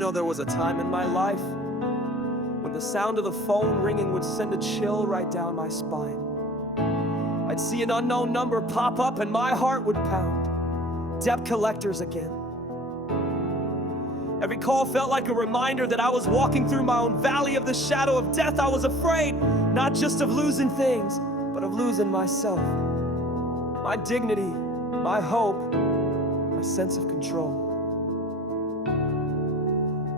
know there was a time in my life when the sound of the phone ringing would send a chill right down my spine. I'd see an unknown number pop up and my heart would pound. Debt collectors again. Every call felt like a reminder that I was walking through my own valley of the shadow of death. I was afraid, not just of losing things, but of losing myself. My dignity, my hope, my sense of control.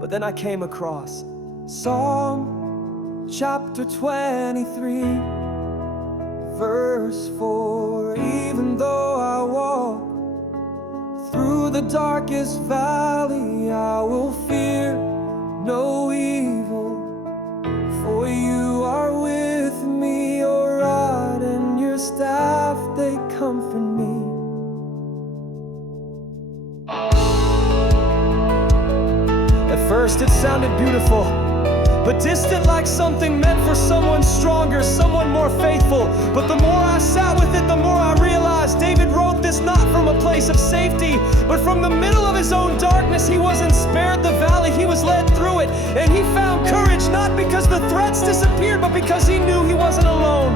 But then I came across Psalm chapter 23, verse 4. Even though I walk through the darkest valley, I will fear no evil, for you are with me. Your rod and your staff, they comfort me. At first it sounded beautiful, but distant, like something meant for someone stronger, someone more faithful. But the more I sat with it, the more I realized David wrote this not from a place of safety, but from the middle of his own darkness. He wasn't spared the valley, he was led through it. And he found courage, not because the threats disappeared, but because he knew he wasn't alone.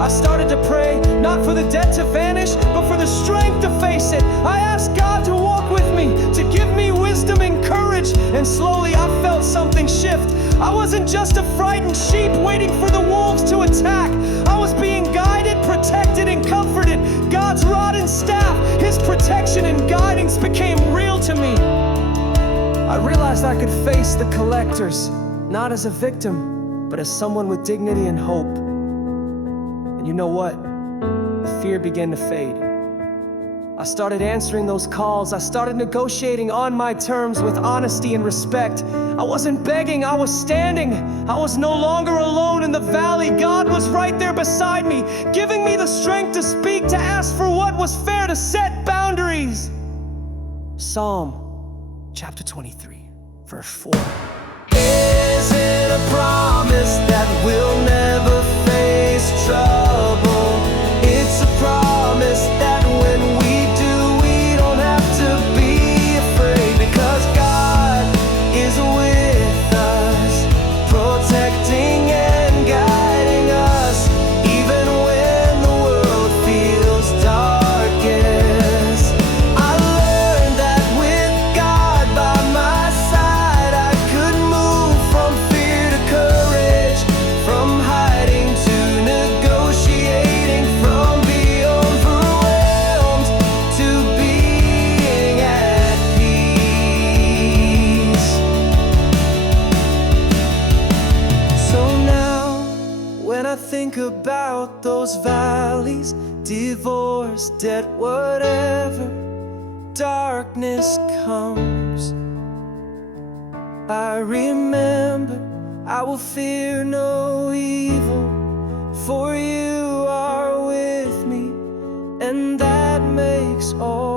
I started to pray, not for the debt to vanish, but for the strength to face it. I asked God to walk with me, to give me wisdom and courage. And slowly I felt something shift. I wasn't just a frightened sheep waiting for the wolves to attack. I was being guided, protected, and comforted. God's rod and staff, his protection and guidance became real to me. I realized I could face the collectors, not as a victim, but as someone with dignity and hope. And you know what? The fear began to fade. I started answering those calls. I started negotiating on my terms with honesty and respect. I wasn't begging, I was standing. I was no longer alone in the valley. God was right there beside me, giving me the strength to speak, to ask for what was fair, to set boundaries. Psalm chapter 23, verse 4. Is it a promise that we'll never face trouble? It's a promise that when we do, we don't have to be afraid, because God is with us, protecting and guiding us, even when the world feels darkest. I learned that with God by my side, I could move from fear to courage, from hiding to negotiating, from being overwhelmed to being at peace. So now, when I think about those valleys, divorce, debt, whatever darkness comes, I remember I will fear no evil, for you are with me, and that makes all